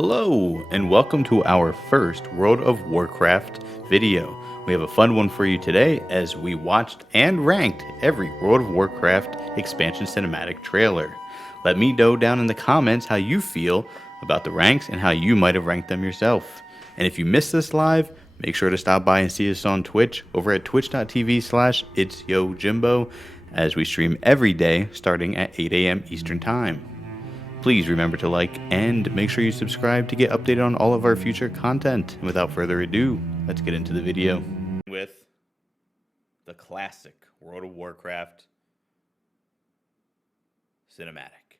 Hello, and welcome to our first World of Warcraft video. We have a fun one for you today as we watched and ranked every World of Warcraft expansion cinematic trailer. Let me know down in the comments how you feel about the ranks and how you might have ranked them yourself. And if you missed this live, make sure to stop by and see us on Twitch over at twitch.tv/itsyojimbo as we stream every day starting at 8 a.m. Eastern Time. Please remember to like and make sure you subscribe to get updated on all of our future content. And without further ado, let's get into the video. With the classic World of Warcraft cinematic.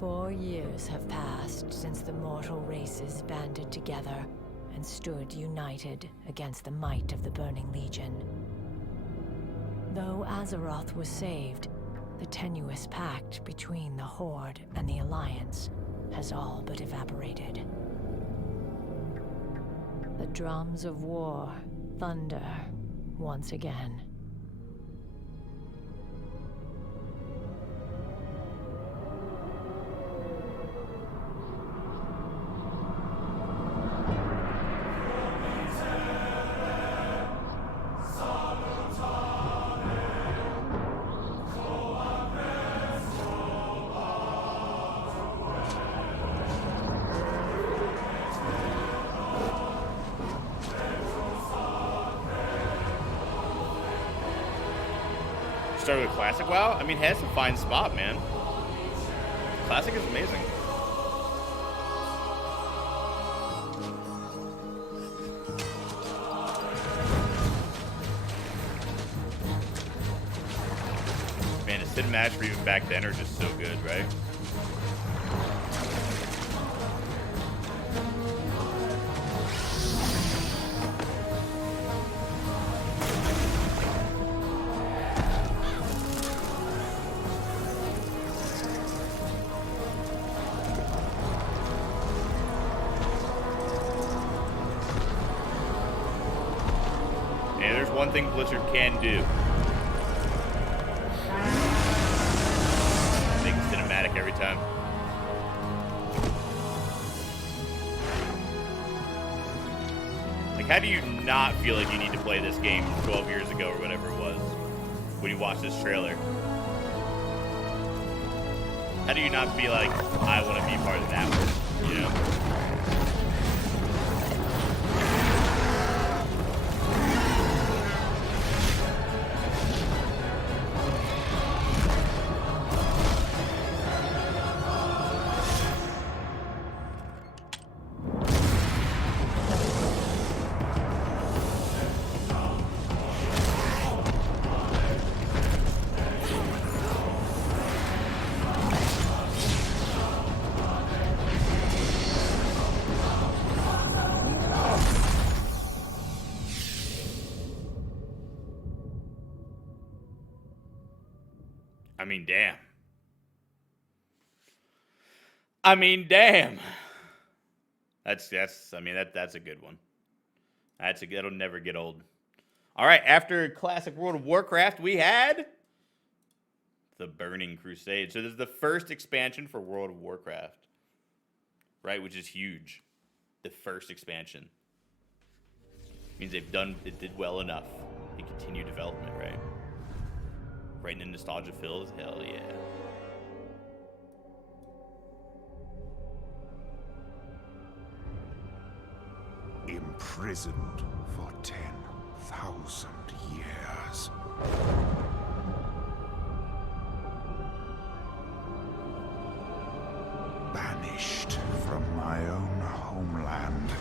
"4 years have passed since the mortal races banded together and stood united against the might of the Burning Legion. Though Azeroth was saved, the tenuous pact between the Horde and the Alliance has all but evaporated. The drums of war thunder once again. Start with Classic WoW? I mean, it has a fine spot, man. Classic is amazing. Man, the cinematics for even back then are just so good, right? One thing Blizzard can do. Make it cinematic every time. Like, how do you not feel like you need to play this game 12 years ago or whatever it was when you watch this trailer? How do you not be like, I want to be part of that one, you know? I mean, damn. That's a good one. That'll never get old. All right, after classic World of Warcraft, we had the Burning Crusade. So this is the first expansion for World of Warcraft, right? Which is huge. The first expansion means it did well enough to continue development, right? Right in nostalgia fills, hell yeah. Imprisoned for 10,000 years. Banished from my own homeland.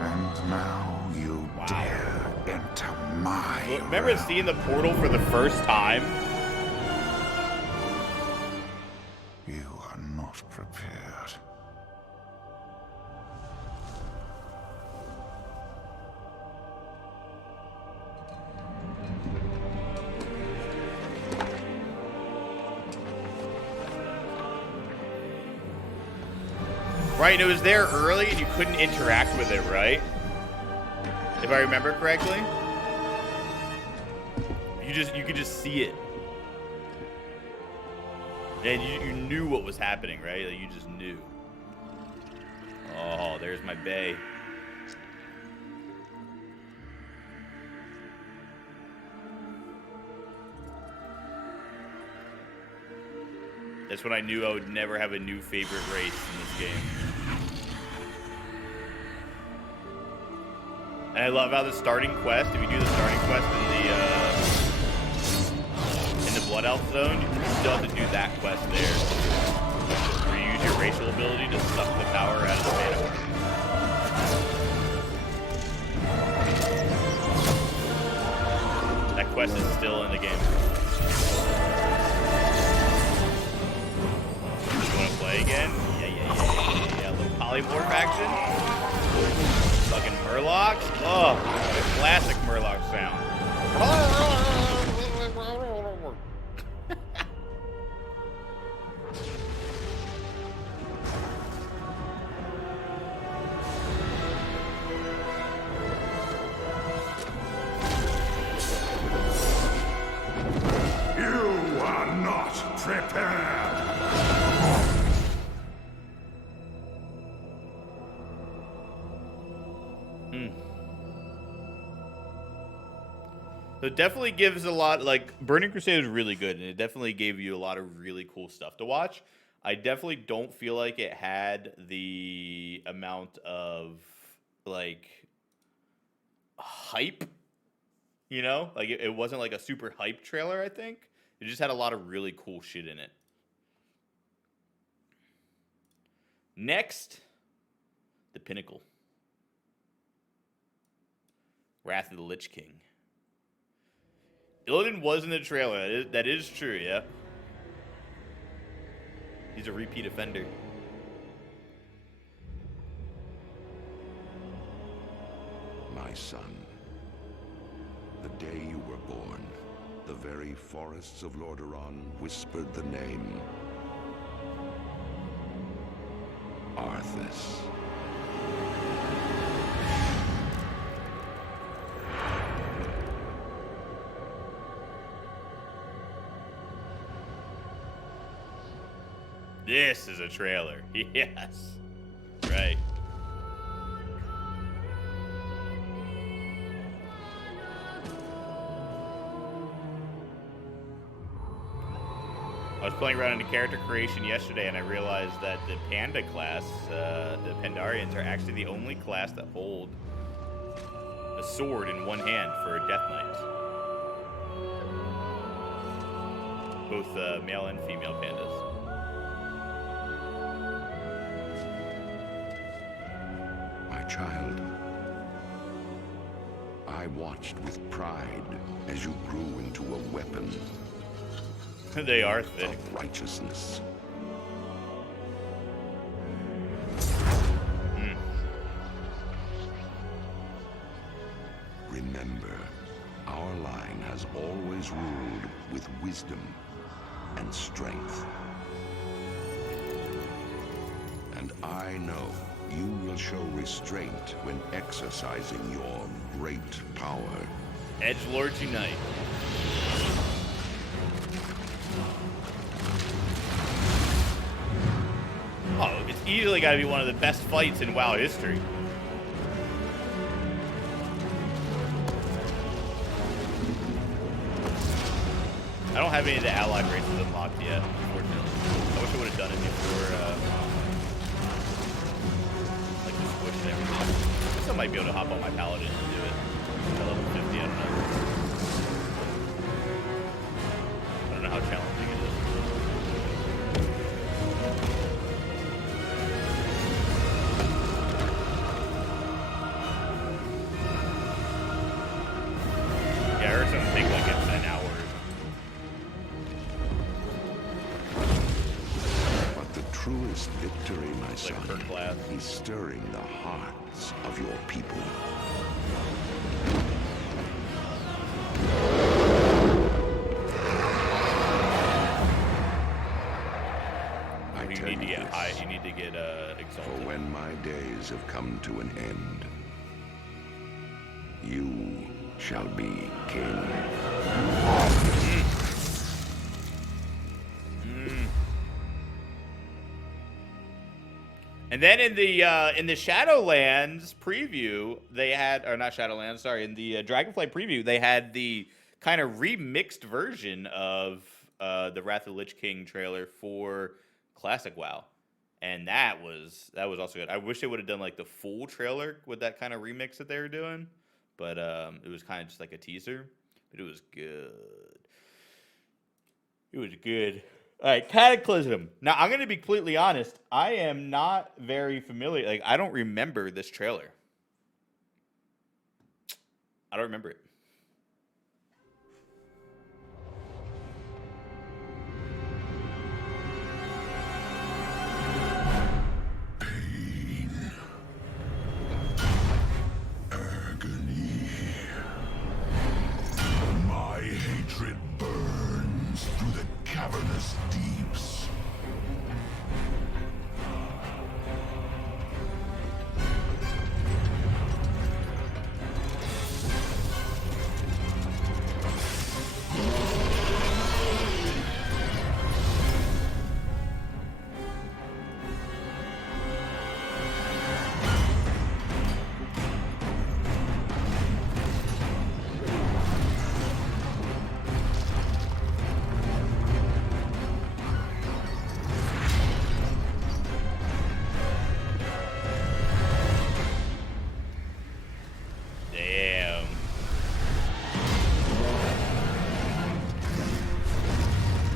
And now you dare enter my Remember seeing the portal for the first time? You are not prepared. Right, and it was there early, and you couldn't interact with it, right? If I remember correctly. You could just see it. And you knew what was happening, right? Like, you just knew. Oh, there's my bay. That's when I knew I would never have a new favorite race in this game. And I love how the starting quest, if you do the starting quest in the Blood Elf zone, you still have to do that quest there. Where you use your racial ability to suck the power out of the mana. That quest is still in the game. Play again? Yeah. A little polymorph action. Fucking Murlocs. Oh, the classic Murloc sound. You are not prepared. So it definitely gives a lot, like, Burning Crusade was really good, and it definitely gave you a lot of really cool stuff to watch. I definitely don't feel like it had the amount of, like, hype, you know? Like, it wasn't like a super hype trailer, I think. It just had a lot of really cool shit in it. Next, the Pinnacle. Wrath of the Lich King. Illidan was in the trailer. That is true, yeah. He's a repeat offender. My son, the day you were born, the very forests of Lordaeron whispered the name Arthas. This is a trailer. Yes. Right. I was playing around in character creation yesterday, and I realized that the Panda class, the Pandarians, are actually the only class that hold a sword in one hand for Death Knights. Both male and female pandas. Child, I watched with pride as you grew into a weapon. They are thick. Of righteousness. Remember, our line has always ruled with wisdom and strength. And I know you will show restraint when exercising your great power. Edgelords unite. Oh, it's easily got to be one of the best fights in WoW history. I don't have any of the allied races unlocked yet, unfortunately. I wish I would have done it before, like, the squish and everything. I still might be able to hop on my paladin and do it. At level 50, I don't know. I don't know how challenging it is. Yeah, I heard something take like an hour. But the truest victory, my son, per class. is stirring the hearts of your people. I You tell need to you get this, high. You need to get for exalted. when my days have come to an end, you shall be king. And then in the Shadowlands preview, they had, or not Shadowlands, sorry, in the Dragonflight preview, they had the kind of remixed version of the Wrath of the Lich King trailer for Classic WoW, and that was also good. I wish they would have done like the full trailer with that kind of remix that they were doing, but it was kind of just like a teaser. But it was good. It was good. All right, Cataclysm. Now, I'm going to be completely honest. I am not very familiar. Like, I don't remember this trailer. I don't remember it. Pain. Agony. My hatred burns through the cavernous deeps. Damn.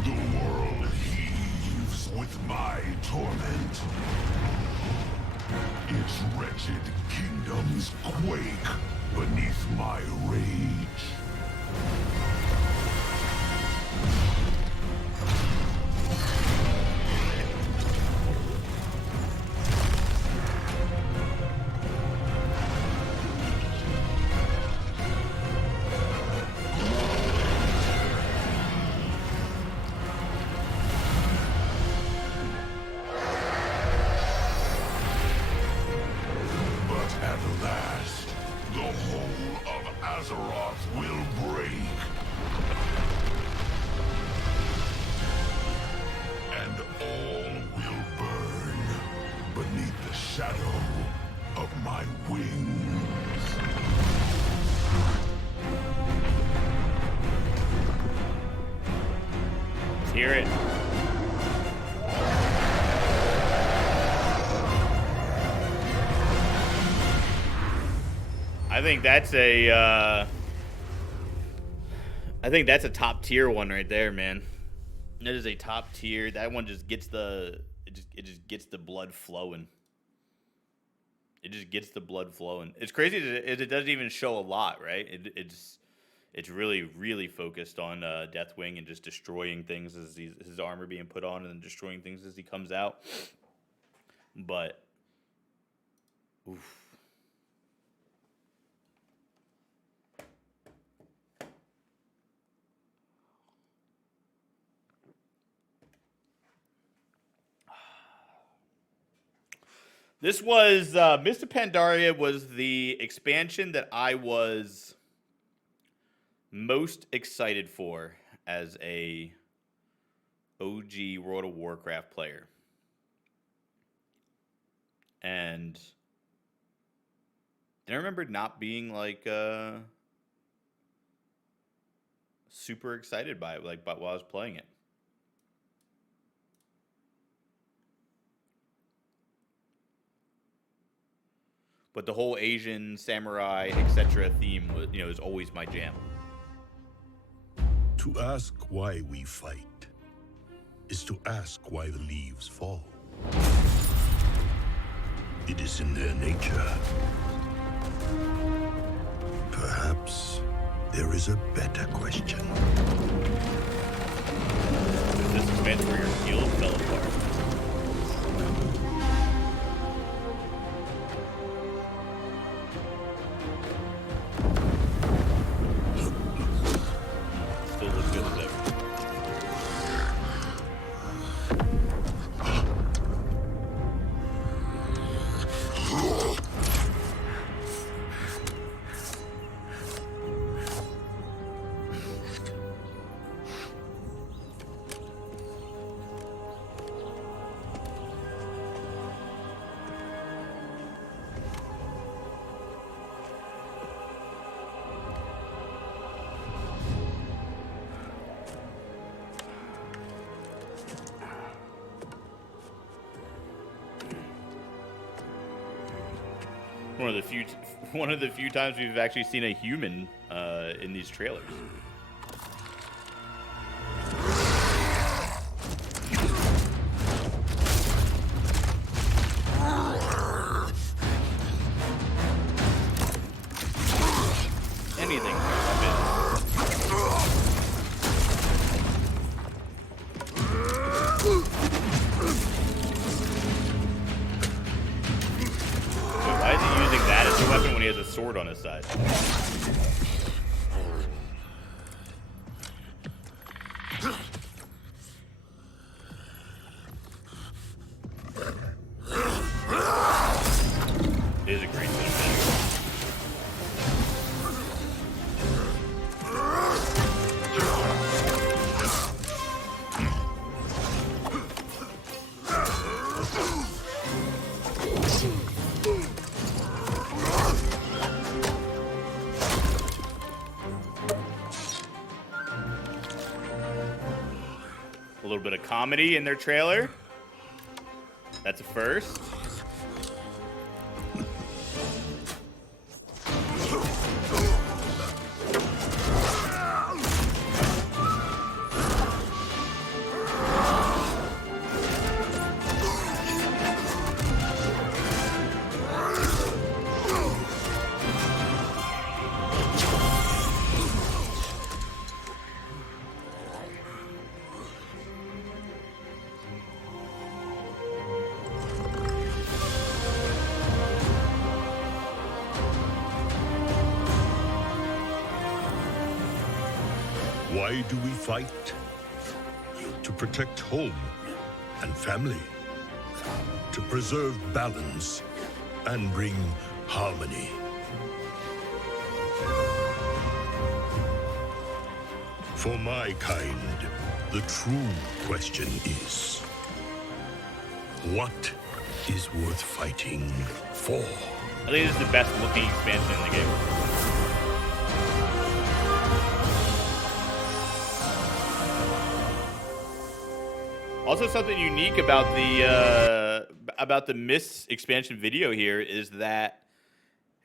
The world heaves with my torment. Its wretched kingdoms quake beneath my rage. But at last, the whole of Azeroth will break. And all will burn beneath the shadow of my wings. Let's hear it. I think that's a top tier one right there, man. That is a top tier. That one just gets it just gets the blood flowing. It just gets the blood flowing. It's crazy that it doesn't even show a lot, right? It's really, really focused on Deathwing and just destroying things as his armor being put on and then destroying things as he comes out. But, oof. This was Mist of Pandaria was the expansion that I was most excited for as a OG World of Warcraft player. And I remember not being like super excited by it, like while I was playing it. But the whole Asian samurai, etc. theme was, is always my jam. To ask why we fight is to ask why the leaves fall. It is in their nature. Perhaps there is a better question. This is meant for your guild fell apart. Still looks good as ever. One of the few times we've actually seen a human in these trailers. Anything. Why is he using that as a weapon when he has a sword on his side? It is a great cinematic. A little bit of comedy in their trailer. That's a first. Why do we fight? To protect home and family. To preserve balance and bring harmony. For my kind, the true question is, what is worth fighting for? I think this is the best looking expansion in the game. Also, something unique about the Mist expansion video here is that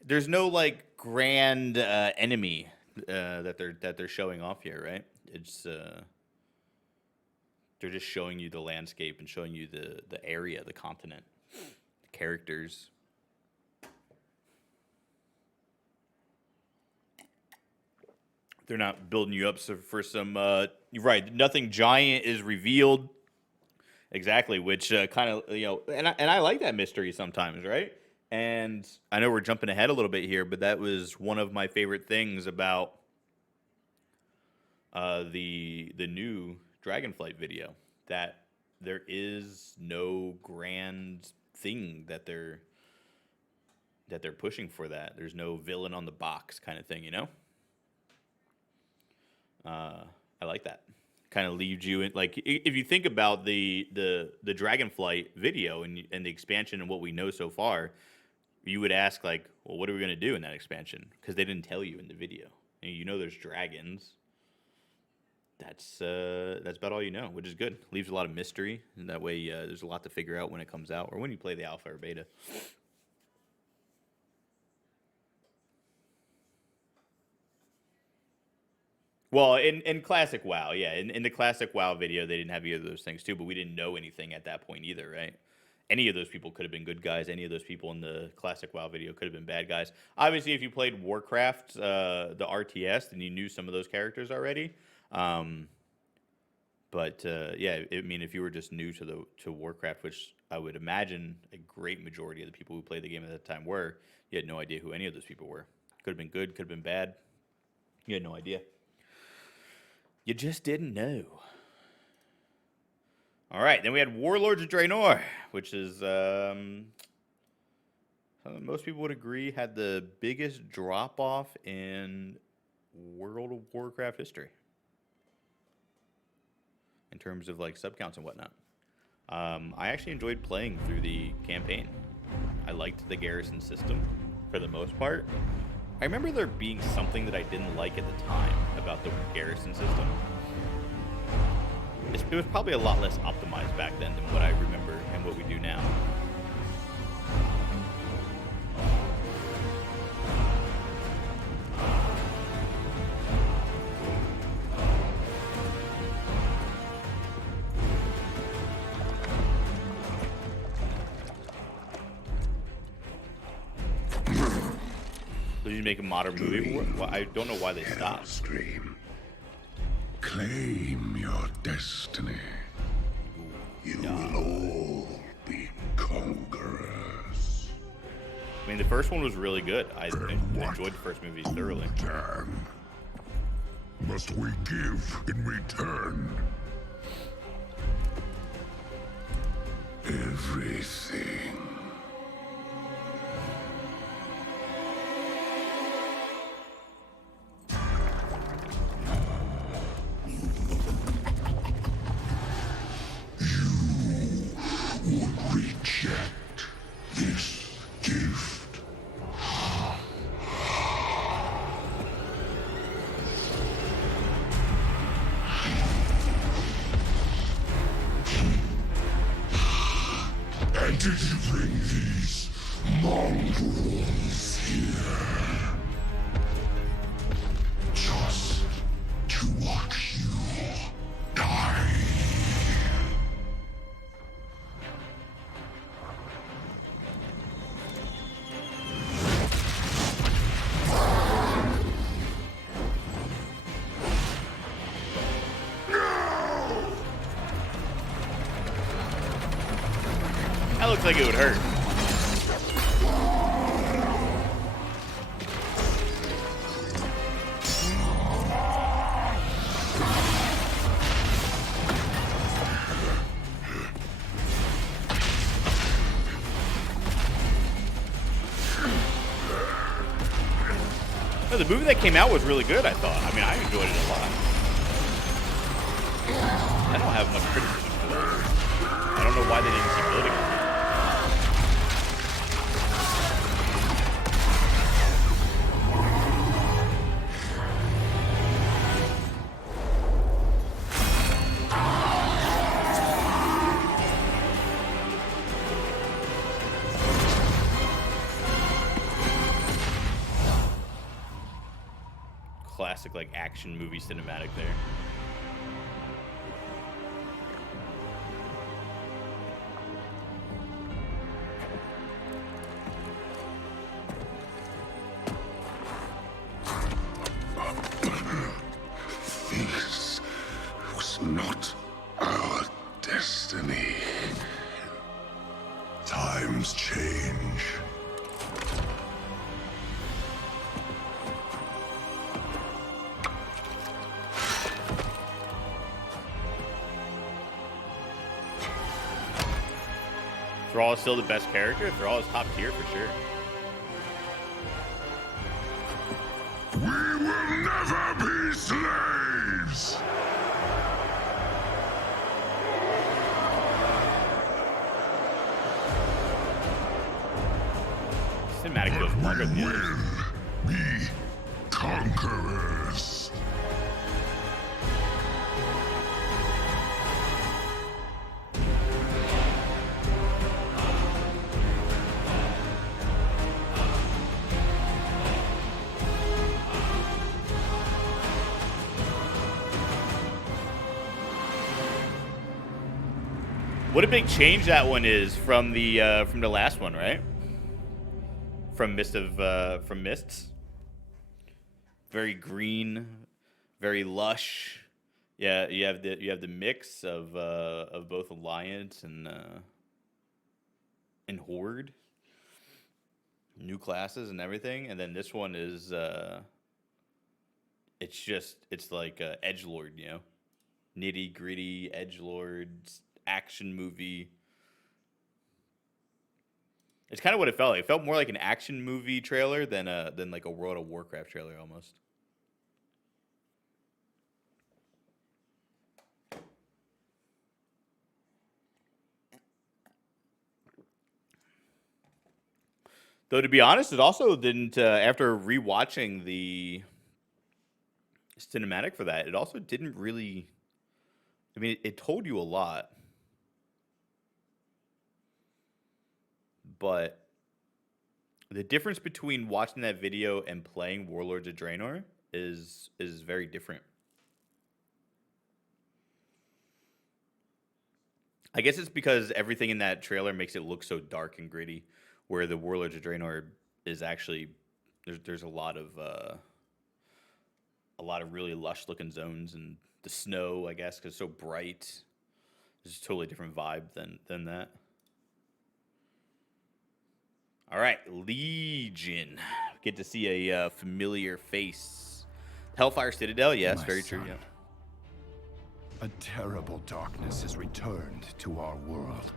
there's no like grand enemy that they're showing off here, right? It's they're just showing you the landscape and showing you the area, the continent, the characters. They're not building you up for some. You're right. Nothing giant is revealed. Exactly, which kind of, you know, and I like that mystery sometimes, right? And I know we're jumping ahead a little bit here, but that was one of my favorite things about the new Dragonflight video, that there is no grand thing that they're pushing for that. There's no villain on the box kind of thing, you know? I like that. Kind of leaves you in, like, if you think about the Dragonflight video and the expansion and what we know so far, you would ask, like, well, what are we going to do in that expansion? Because they didn't tell you in the video. And you know there's dragons. That's about all you know, which is good. Leaves a lot of mystery, and that way there's a lot to figure out when it comes out or when you play the alpha or beta. Well, in classic WoW, yeah. In the classic WoW video, they didn't have either of those things too, but we didn't know anything at that point either, right? Any of those people could have been good guys. Any of those people in the classic WoW video could have been bad guys. Obviously, if you played Warcraft, the RTS, then you knew some of those characters already. But yeah, I mean, if you were just new to Warcraft, which I would imagine a great majority of the people who played the game at that time were, you had no idea who any of those people were. Could have been good, could have been bad. You had no idea. You just didn't know. All right, then we had Warlords of Draenor, which is, most people would agree, had the biggest drop-off in World of Warcraft history in terms of, like, sub-counts and whatnot. I actually enjoyed playing through the campaign. I liked the garrison system for the most part. I remember there being something that I didn't like at the time about the garrison system. It was probably a lot less optimized back then than what I remember and what we do now. So you make a modern movie? Well, I don't know why they stopped. Scream. Claim your destiny. You will all be conquerors. I mean, the first one was really good. I enjoyed the first movie thoroughly. Damn. Must we give in return? Everything. You would reject this gift. And did you bring these mongrels here? Just to watch you die. That looks like it would hurt. No, the movie that came out was really good, I thought. I mean, I enjoyed it a lot. I don't have much criticism for that. I don't know why they didn't keep building it. Classic, like, action movie cinematic there. This was not our destiny. Times change. Thrall is still the best character. Thrall is top tier for sure. We will never be slaves! Cinematic goes longer than the We others. will be conquerors. What a big change that one is from the last one, right? From Mists. Very green, very lush. Yeah, you have the mix of both Alliance and Horde, new classes and everything, and then this one is it's like edgelord, you know, nitty gritty edgelord action movie. It's kind of what it felt like. It felt more like an action movie trailer than like a World of Warcraft trailer almost. Though to be honest, it also didn't. After rewatching the cinematic for that, it also didn't really. I mean, it told you a lot, but the difference between watching that video and playing Warlords of Draenor is very different. I guess it's because everything in that trailer makes it look so dark and gritty, where the Warlords of Draenor is actually there's a lot of really lush looking zones, and the snow, I guess, because it's so bright. It's a totally different vibe than that. All right, Legion. Get to see a familiar face. Hellfire Citadel, yes, very true. Yeah. A terrible darkness has returned to our world.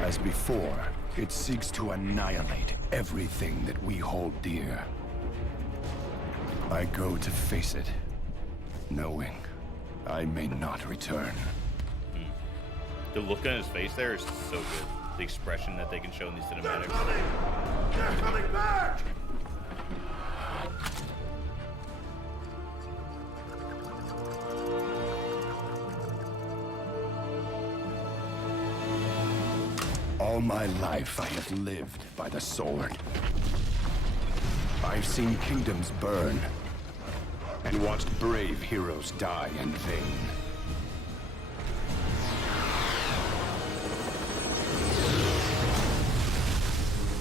As before, it seeks to annihilate everything that we hold dear. I go to face it, knowing I may not return. The look on his face there is so good. The expression that they can show in these cinematics. They're coming back! All my life I have lived by the sword. I've seen kingdoms burn and watched brave heroes die in vain.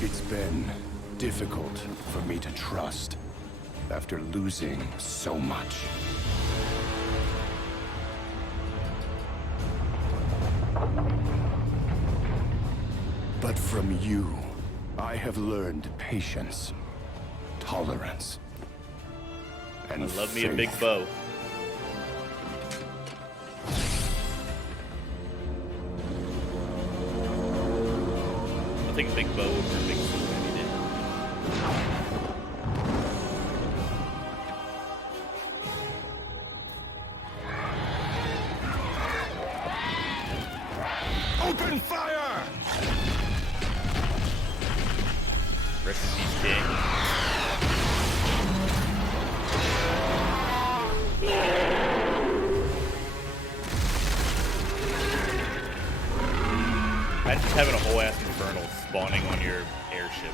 It's been difficult for me to trust after losing so much. But from you, I have learned patience, tolerance, and I love me a faith. big bow. I'll take a big bow over a big sword any day. Open fire! Rest in peace, King. Imagine just having a whole ass infernal spawning on your airship.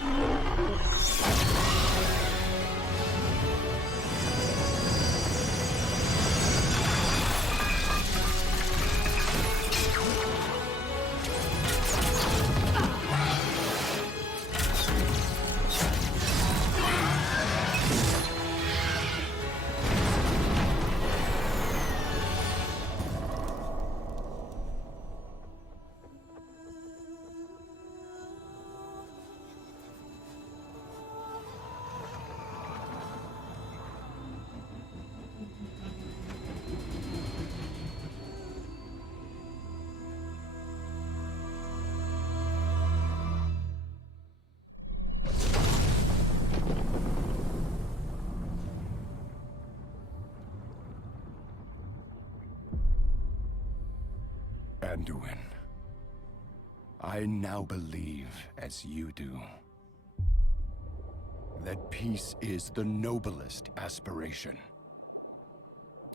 Anduin, I now believe, as you do, that peace is the noblest aspiration.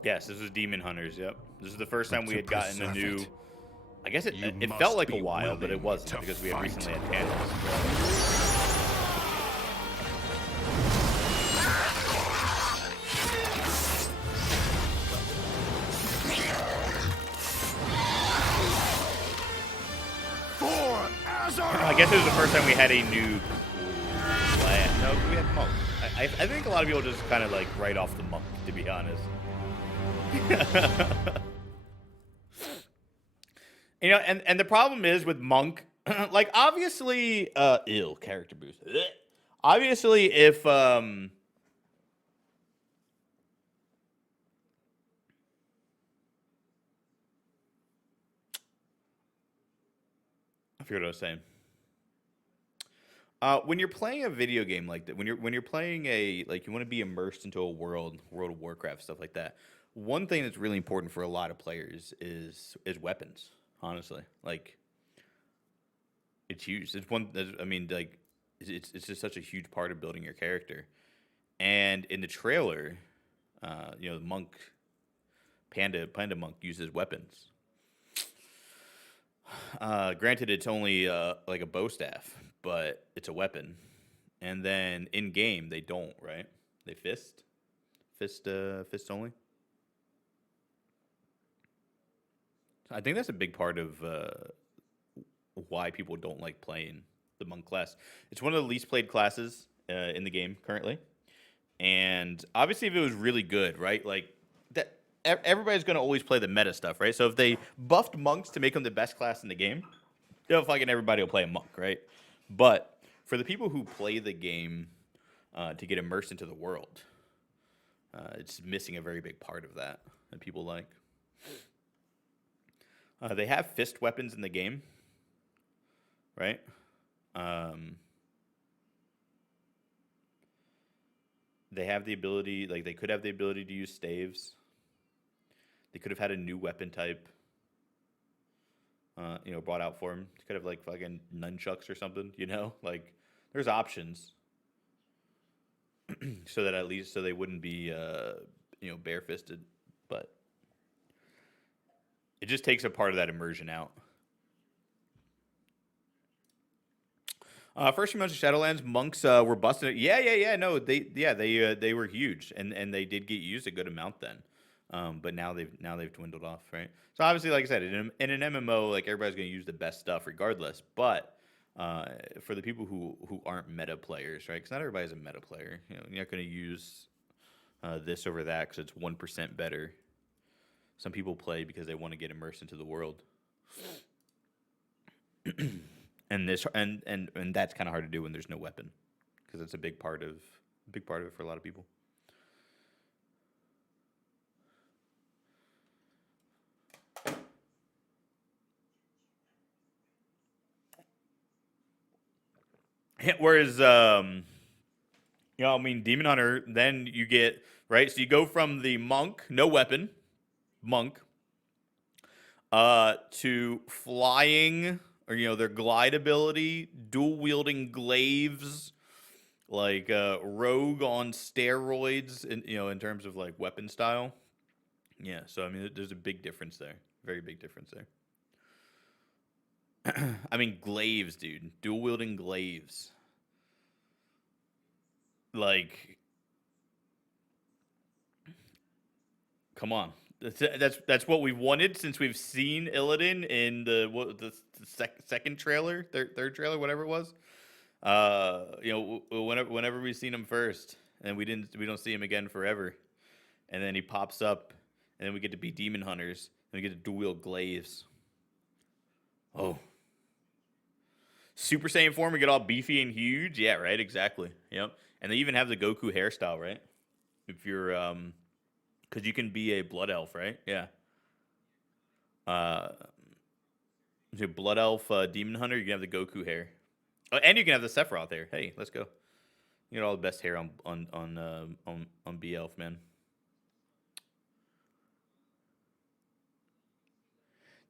Yes, this was Demon Hunters, yep. This is the first time But we to had gotten a preserve new... it, I guess it you felt must like a be while, but it willing wasn't, to because we had fight. recently had panels. For Azeroth! I guess it was the first time we had a new class. No, we had monk. I think a lot of people just kind of like write off the monk, to be honest. You know, and the problem is with monk, like obviously, ill character boost. Obviously, if I forget what I was saying. When you're playing a video game like that, when you're playing you want to be immersed into a World of Warcraft, stuff like that. One thing that's really important for a lot of players is weapons. Honestly, like it's huge. It's one. I mean, like it's just such a huge part of building your character. And in the trailer, you know, the monk, Panda monk uses weapons. Granted, it's only like a bow staff, but it's a weapon. And then in game, they don't, right? They fist only. I think that's a big part of why people don't like playing the monk class. It's one of the least played classes in the game currently. And obviously, if it was really good, right? Like that, everybody's going to always play the meta stuff, right? So if they buffed monks to make them the best class in the game, fucking everybody will play a monk, right? But for the people who play the game to get immersed into the world, it's missing a very big part of that people like. They have fist weapons in the game, right? They have the ability, like they could have the ability to use staves. They could have had a new weapon type, brought out for them. They could have like fucking nunchucks or something, like there's options. So that at least they wouldn't be, barefisted, but it just takes a part of that immersion out. First few months of Shadowlands, monks were busting it. Yeah. No, they were huge, and they did get used a good amount then. But now they've dwindled off, right? So obviously, like I said, in an MMO, like everybody's going to use the best stuff regardless. But for the people who aren't meta players, right? Because not everybody's a meta player. You're not going to use this over that because it's 1% better. Some people play because they want to get immersed into the world. And that's kind of hard to do when there's no weapon, because it's a big part of it for a lot of people. Whereas, Demon Hunter, then you get, right? So you go from the monk, no weapon, monk, to flying, or, their glide ability, dual-wielding glaives, like rogue on steroids, in terms of, like, weapon style. Yeah, so, there's a big difference there. Very big difference there. Glaives, dude. Dual-wielding glaives. Like, come on. That's what we've wanted since we've seen Illidan in the second trailer, third trailer, whatever it was. Whenever we've seen him first, and we don't see him again forever, and then he pops up, and then we get to be demon hunters, and we get to dual glaives. Oh, Super Saiyan form, we get all beefy and huge. Yeah, right, exactly. Yep, and they even have the Goku hairstyle, right? If you're because you can be a blood elf, right? Yeah. You're blood elf demon hunter. You can have the Goku hair, and you can have the Sephiroth hair. Hey, let's go. You get all the best hair on B elf, man.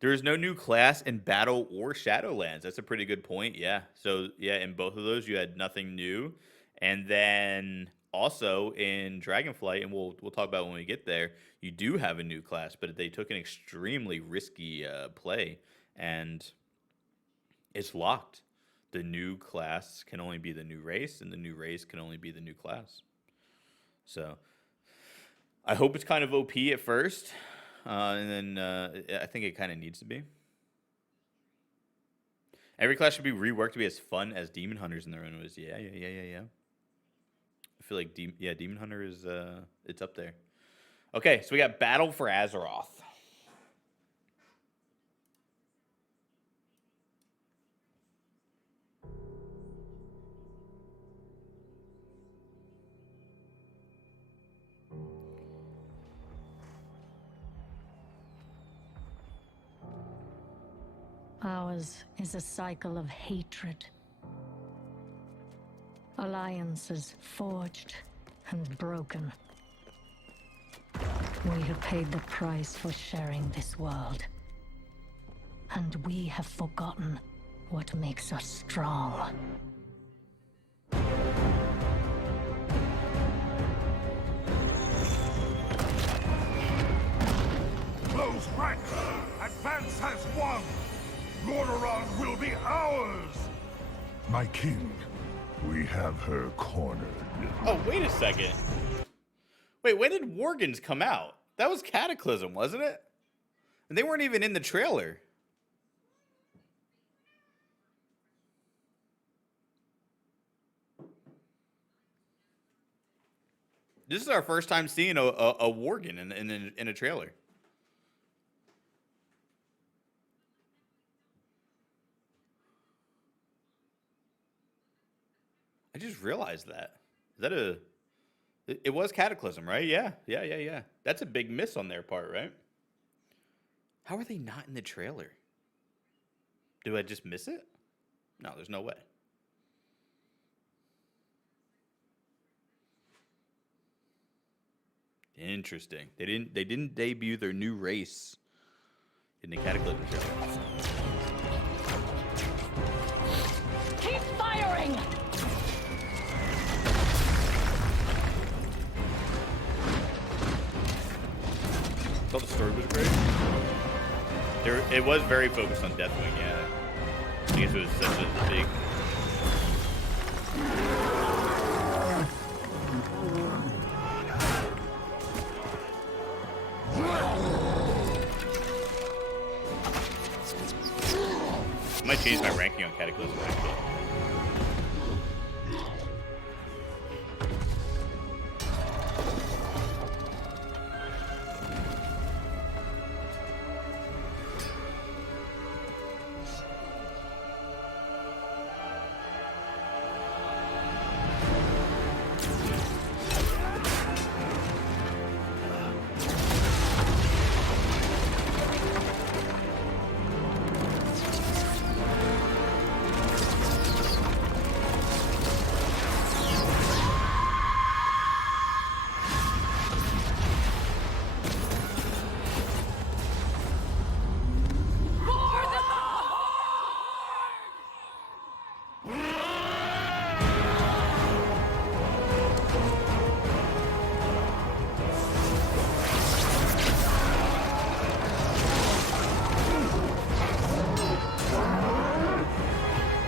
There is no new class in Battle or Shadowlands. That's a pretty good point. Yeah. So yeah, in both of those, you had nothing new, and then also in Dragonflight, and we'll talk about when we get there, you do have a new class, but they took an extremely risky play, and it's locked. The new class can only be the new race, and the new race can only be the new class. So I hope it's kind of OP at first, and then I think it kind of needs to be. Every class should be reworked to be as fun as Demon Hunters in their own ways. Yeah. I feel like Demon Hunter is it's up there. Okay, so we got Battle for Azeroth. Ours is a cycle of hatred. Alliances forged and broken. We have paid the price for sharing this world. And we have forgotten what makes us strong. Close ranks! Advance has won! Lordaeron will be ours! My king, we have her cornered. Oh, wait a second. Wait, when did Worgens come out? That was Cataclysm, wasn't it? And they weren't even in the trailer. This is our first time seeing a Worgen in a trailer. I just realized that. Is that a... It was Cataclysm, right? Yeah. That's a big miss on their part, right? How are they not in the trailer? Do I just miss it? No, there's no way. Interesting. They didn't debut their new race in the Cataclysm trailer. Keep firing! I thought the story was great. It was very focused on Deathwing, yeah. I guess it was such a big... I might change my ranking on Cataclysm, actually.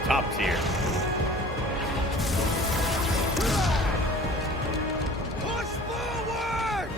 Top tier. Push forward!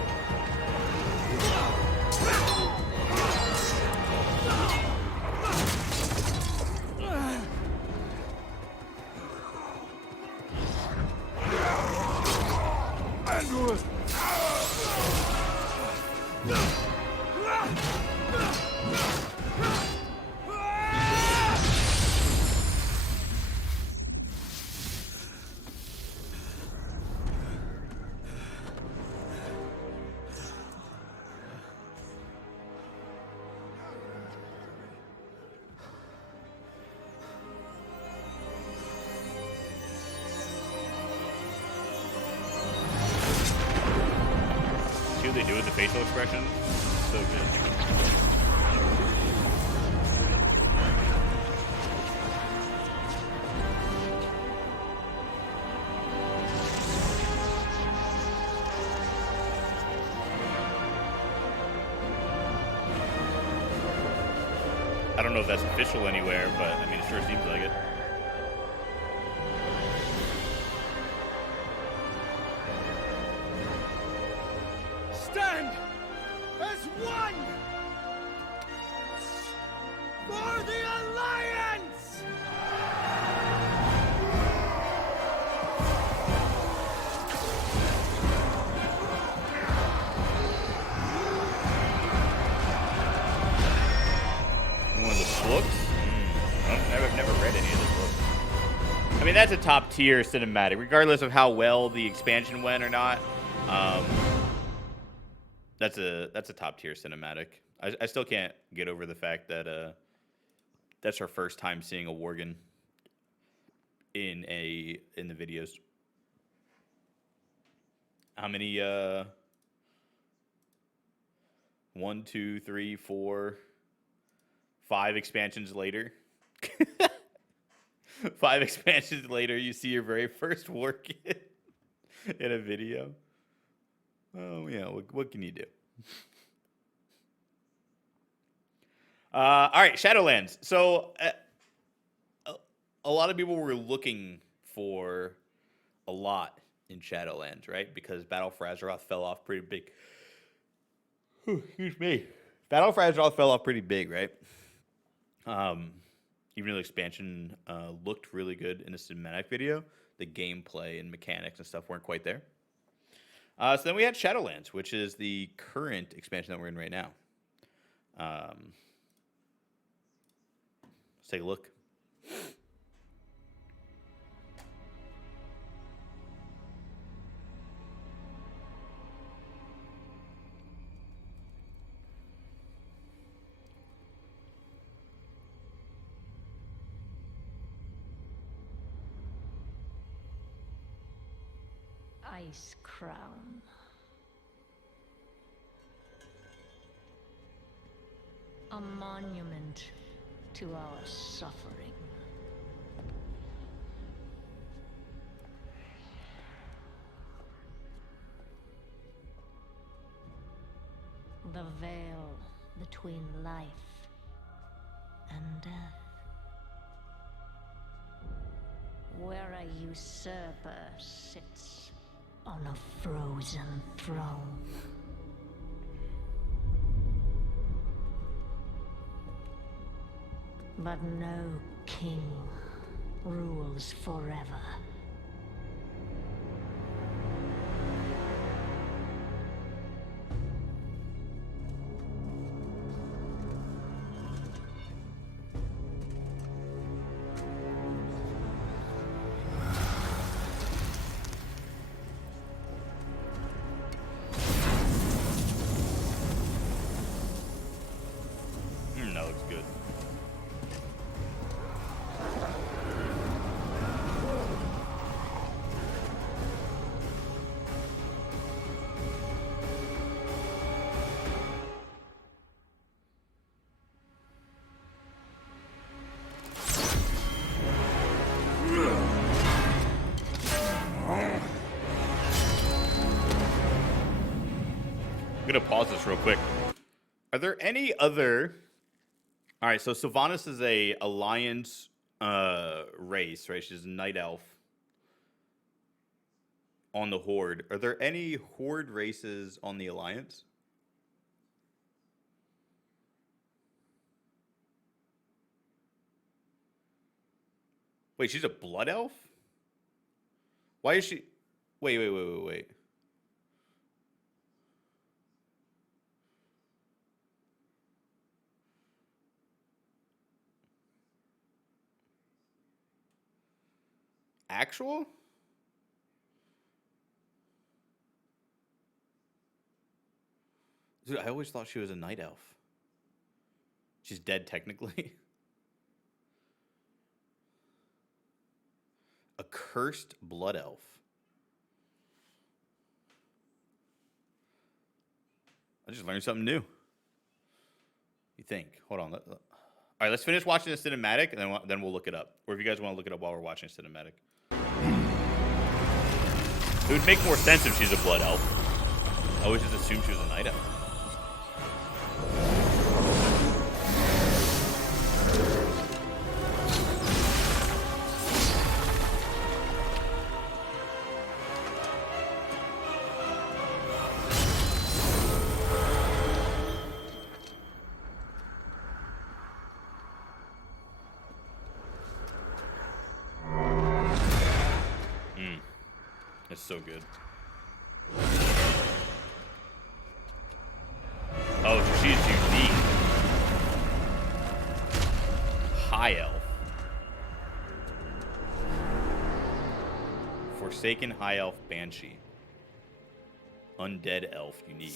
See what they do with the facial expression? So good. I don't know if that's official anywhere, but I mean, it sure seems like it. Stand as one for the Alliance! One of the books? I've never read any of the books. I mean, that's a top tier cinematic, regardless of how well the expansion went or not. That's a top tier cinematic. I still can't get over the fact that that's our first time seeing a Worgen in the videos. How many 1, 2, 3, 4, 5 expansions later? 5 expansions later, you see your very first Worgen in a video. Oh, yeah, what can you do? All right, Shadowlands. So, a lot of people were looking for a lot in Shadowlands, right? Because Battle for Azeroth fell off pretty big. Excuse me. Battle for Azeroth fell off pretty big, right? Even though the expansion looked really good in the cinematic video, the gameplay and mechanics and stuff weren't quite there. So then we had Shadowlands, which is the current expansion that we're in right now. Let's take a look. Ice Crown. A monument to our suffering. The veil between life and death. Where a usurper sits on a frozen throne. But no king rules forever. That looks good. I'm gonna pause this real quick. Are there any other... All right, so Sylvanas is a Alliance race, right? She's a Night Elf on the Horde. Are there any Horde races on the Alliance? Wait, she's a Blood Elf? Why is she... Wait. Actual? Dude, I always thought she was a Night Elf. She's dead technically. A cursed Blood Elf. I just learned something new. You think? Hold on. All right, let's finish watching the cinematic, and then we'll look it up. Or if you guys want to look it up while we're watching cinematic. It would make more sense if she's a Blood Elf. I always just assumed she was a Night Elf. It's so good. Oh, she's unique. High Elf. Forsaken High Elf Banshee. Undead Elf unique.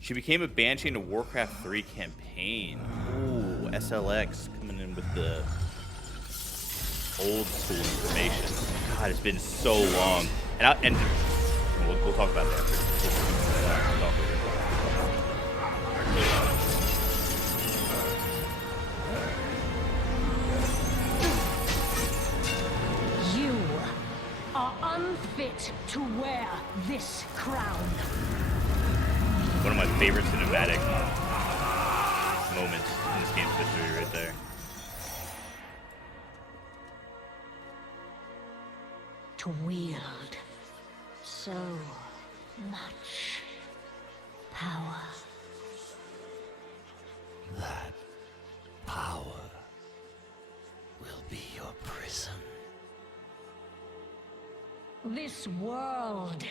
She became a Banshee in a Warcraft 3 campaign. Ooh, SLX coming in with the old school information. God, it's been so long. And we'll talk about that. We'll talk later. You are unfit to wear this crown. One of my favorite cinematic moments in this game's history right there. To wield so much power. That power will be your prison. This world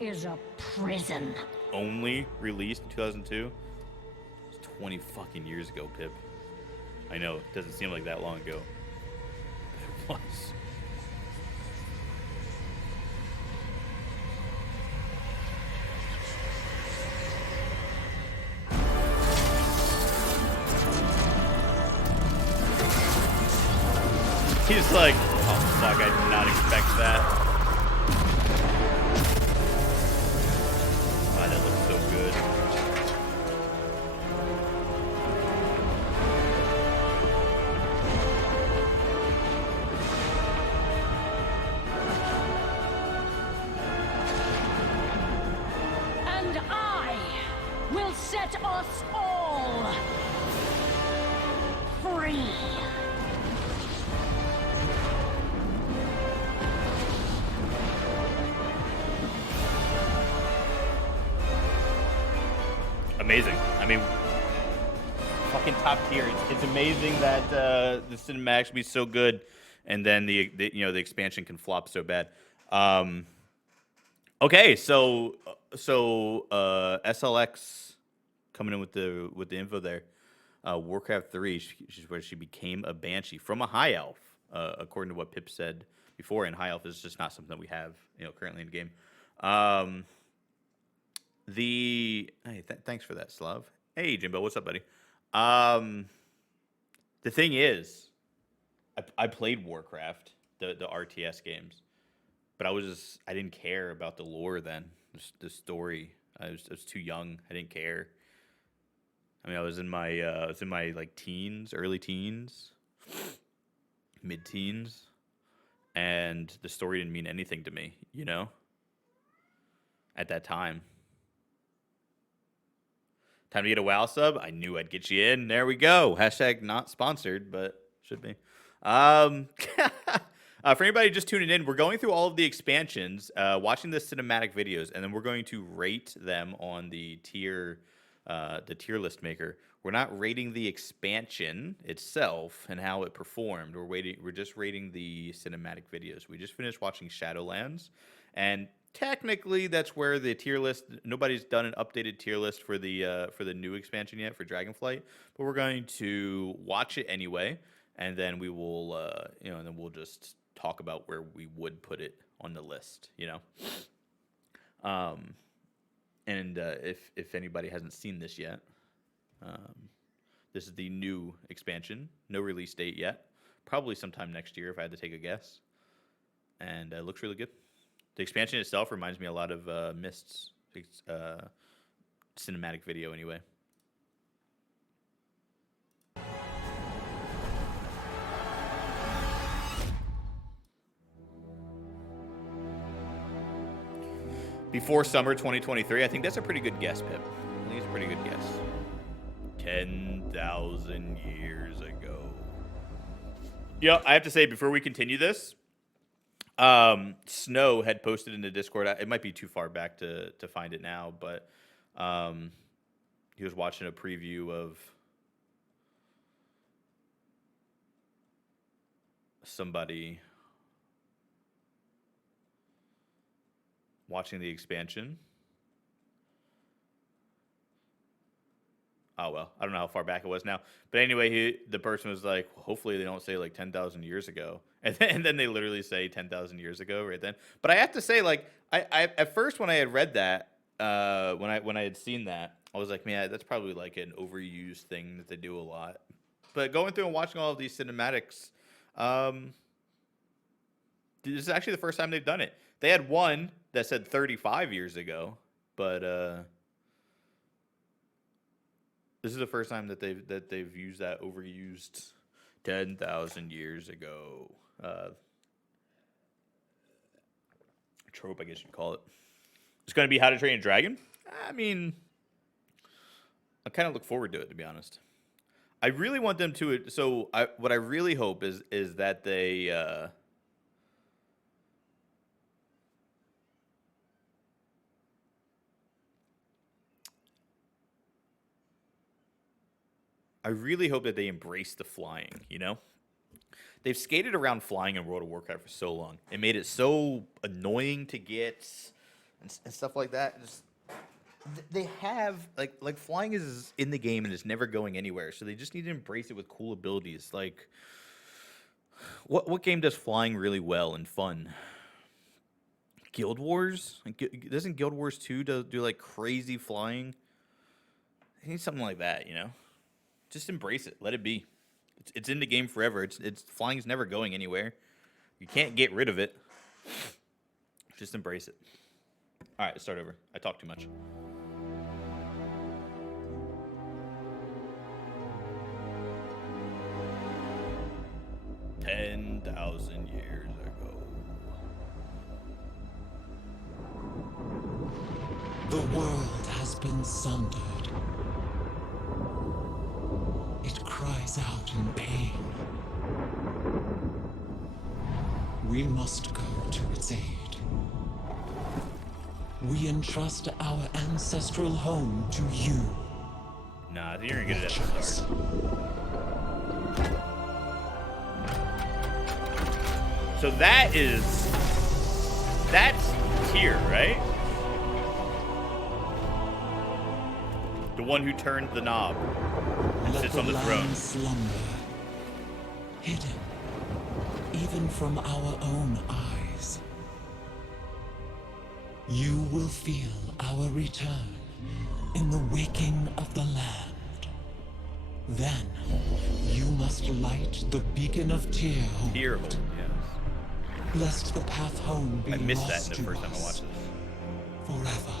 is a prison. Only released in 2002? It's 20 fucking years ago, Pip. I know, it doesn't seem like that long ago. But it was. He's like, oh fuck, I did not expect that. Wow, that looks so good. And I will set us all free. Amazing. I mean, fucking top tier. It's amazing that the cinematics be so good, and then the expansion can flop so bad. Okay, so SLX coming in with the info there. Warcraft 3, she's where she became a banshee from a high elf, according to what Pip said before. And high elf is just not something that we have, currently in the game. Thanks for that, Slav. Hey, Jimbo, what's up, buddy? The thing is, I played Warcraft, the RTS games, but I didn't care about the lore then, the story. I was too young. I didn't care. I mean, I was in my like teens, early teens, mid-teens, and the story didn't mean anything to me, at that time. Time to get a WoW sub. I knew I'd get you in. There we go. Hashtag not sponsored, but should be. For anybody just tuning in, we're going through all of the expansions, watching the cinematic videos, and then we're going to rate them on the tier list maker. We're not rating the expansion itself and how it performed. We're just rating the cinematic videos. We just finished watching Shadowlands, and technically that's where the tier list. Nobody's done an updated tier list for the new expansion yet for Dragonflight, but we're going to watch it anyway, and then we will and then we'll just talk about where we would put it on the list. And if anybody hasn't seen this yet, this is the new expansion. No release date yet. Probably sometime next year if I had to take a guess. And it looks really good. The expansion itself reminds me a lot of Mist's cinematic video anyway. Before summer 2023, I think that's a pretty good guess, Pip. I think it's a pretty good guess. 10,000 years ago. Yeah, I have to say, before we continue this, Snow had posted in the Discord. It might be too far back to find it now, but he was watching a preview of somebody watching the expansion. Oh, well, I don't know how far back it was now. But anyway, the person was like, hopefully they don't say like 10,000 years ago. And then they literally say 10,000 years ago right then. But I have to say, like, I at first when I had read that, when I had seen that, I was like, man, that's probably like an overused thing that they do a lot. But going through and watching all of these cinematics, this is actually the first time they've done it. They had one that said 35 years ago, but this is the first time that they've used that overused 10,000 years ago trope, I guess you'd call it. It's going to be How to Train a Dragon. I mean, I kind of look forward to it, to be honest. I really want them to. So what I really hope is that they. I really hope that they embrace the flying, you know? They've skated around flying in World of Warcraft for so long. It made it so annoying to get and stuff like that. Just, they have, like flying is in the game and it's never going anywhere. So they just need to embrace it with cool abilities. Like, what game does flying really well and fun? Guild Wars? Like, doesn't Guild Wars 2 do like crazy flying? I need something like that, you know? Just embrace it. Let it be. It's in the game forever. It's flying's never going anywhere. You can't get rid of it. Just embrace it. All right, let's start over. I talk too much. $10,000 years ago. The world has been sundered. It cries out in pain. We must go to its aid. We entrust our ancestral home to you. Nah, I think you're gonna get it at the start. So that's Tyr, right? The one who turned the knob and sits on the throne. Slumber, hidden, even from our own eyes. You will feel our return in the waking of the land. Then, you must light the beacon of Tyr home. Tyr home, yes. Lest the path home be I missed lost that in the first time I watched this. Forever.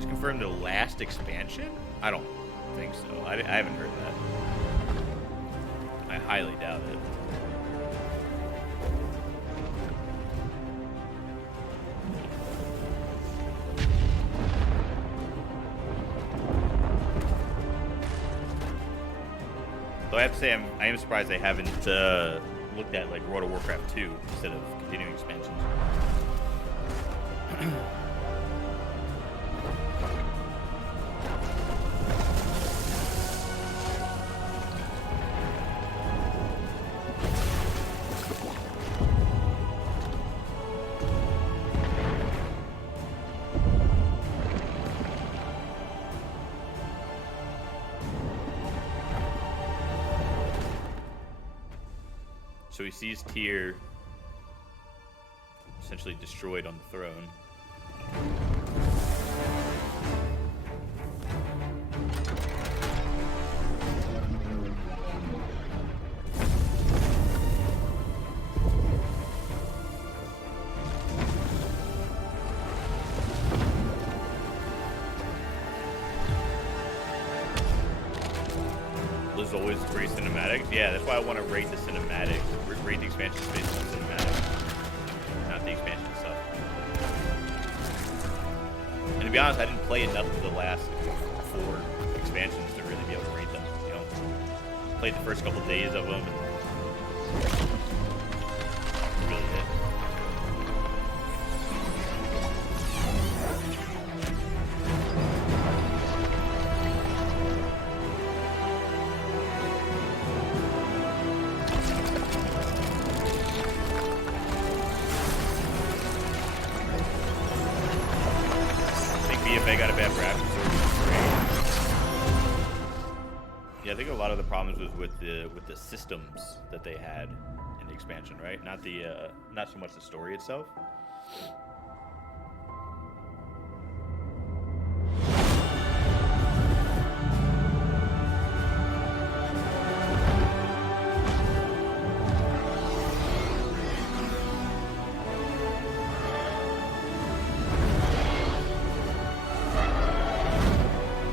Confirmed the last expansion? I don't think so. I haven't heard that. I highly doubt it. Though I have to say, I am surprised they haven't looked at like World of Warcraft 2 instead of continuing expansions. So he sees Tyr essentially destroyed on the throne. There's always great cinematics. Yeah, that's why I want to rate the cinematic, rate the expansion based on cinematic, not the expansion itself. And to be honest, I didn't play enough of the last 4 expansions to really be able to rate them. You know, played the first couple days of them, and really it. Got a bad rap. Yeah, I think a lot of the problems was with the systems that they had in the expansion, right? Not the not so much the story itself.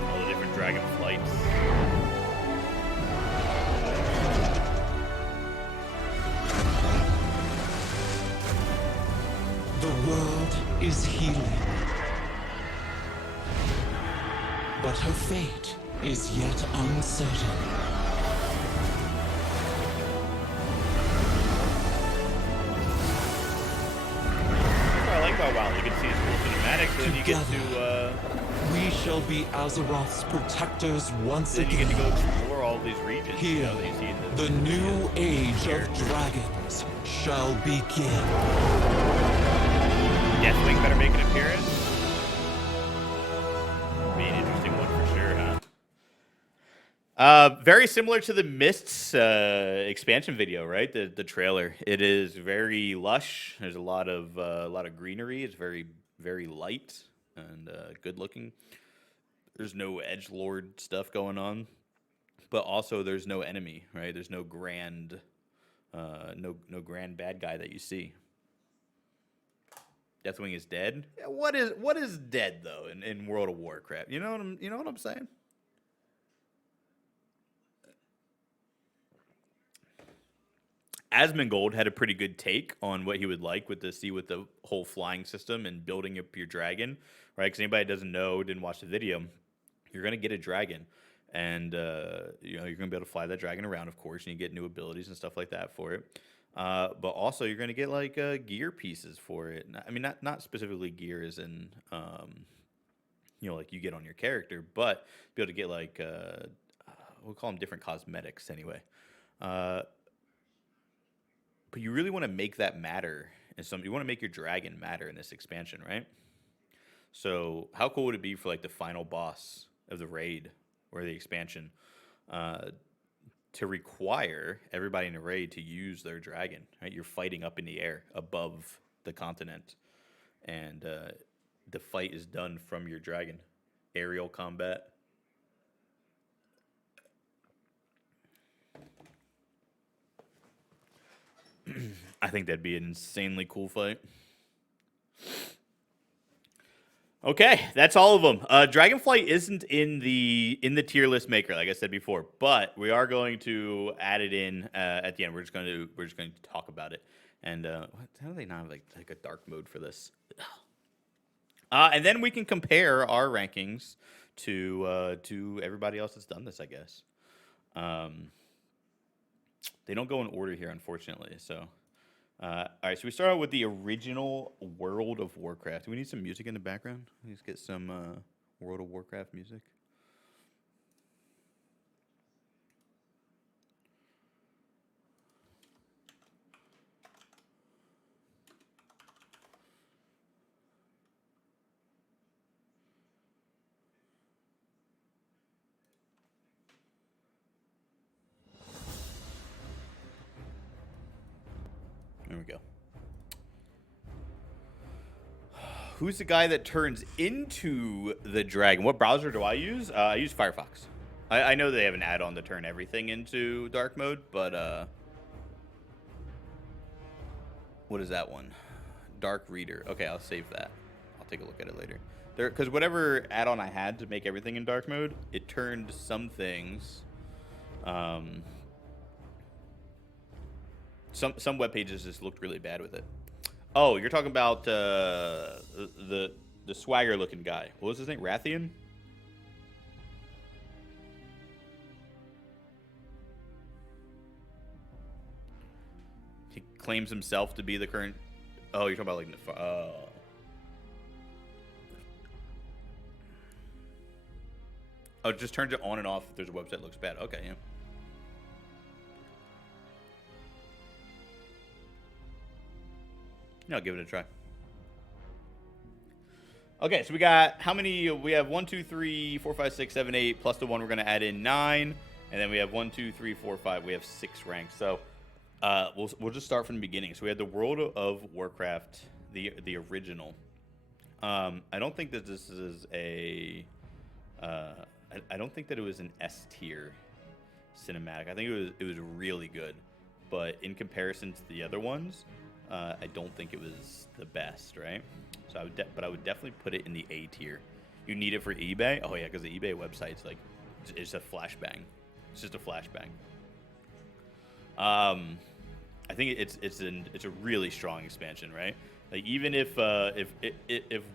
All the different Dragonflights. The world is healing. But her fate is yet uncertain. What I like about WoW, you can see it's cool cinematics, then you get to We shall be Azeroth's protectors once then you again. get to go explore all these regions. You Here, know, that you see in the new age of characters. dragons shall begin. Deathwing better make an appearance. Be an interesting one for sure, huh? Very similar to the Mists expansion video, right? The trailer. It is very lush. There's a lot of greenery. It's very light and good looking. There's no edgelord stuff going on, but also there's no enemy, right? There's no grand bad guy that you see. Deathwing is dead. Yeah, what is dead though in World of Warcraft? You know what I'm saying? Asmongold had a pretty good take on what he would like with the whole flying system and building up your dragon, right? Because anybody that doesn't know, didn't watch the video, you're gonna get a dragon, and you're gonna be able to fly that dragon around, of course, and you get new abilities and stuff like that for it. But also you're gonna get like gear pieces for it. I mean, not specifically gear as in like you get on your character, but be able to get like we'll call them different cosmetics anyway. But you really want to make that matter, and you want to make your dragon matter in this expansion, right? So how cool would it be for like the final boss of the raid or the expansion to require everybody in the raid to use their dragon, right? You're fighting up in the air above the continent, and the fight is done from your dragon. Aerial combat. I think that'd be an insanely cool fight. Okay, that's all of them. Dragonflight isn't in the tier list maker, like I said before, but we are going to add it in at the end. We're just going to talk about it. And how do they not have like a dark mode for this? And then we can compare our rankings to everybody else that's done this, I guess. They don't go in order here, unfortunately. So, all right. So we start out with the original World of Warcraft. Do we need some music in the background? Let's get some World of Warcraft music. There we go. Who's the guy that turns into the dragon? What browser do I use? I use Firefox. I know they have an add-on to turn everything into dark mode, but what is that one? Dark Reader. Okay, I'll save that. I'll take a look at it later. Because whatever add-on I had to make everything in dark mode, it turned some things. Some web pages just looked really bad with it. Oh, you're talking about the swagger looking guy. What was his name? Rathian? He claims himself to be the current. Oh, you're talking about like oh, it just turns it on and off if there's a website that looks bad. Okay, yeah. Yeah, I'll give it a try. Okay, so we got how many? We have 1, 2, 3, 4, 5, 6, 7, 8, plus the one we're going to add in 9. And then we have 1, 2, 3, 4, 5. We have 6 ranks. So We'll just start from the beginning. So we had the World of Warcraft, the original. I don't think that this is a. I don't think that it was an S tier cinematic. I think it was really good, but in comparison to the other ones, I don't think it was the best, right? So I would definitely put it in the A tier. You need it for eBay? Oh yeah, because the eBay website's like it's a flashbang. It's just a flashbang. I think it's a really strong expansion, right? Like even if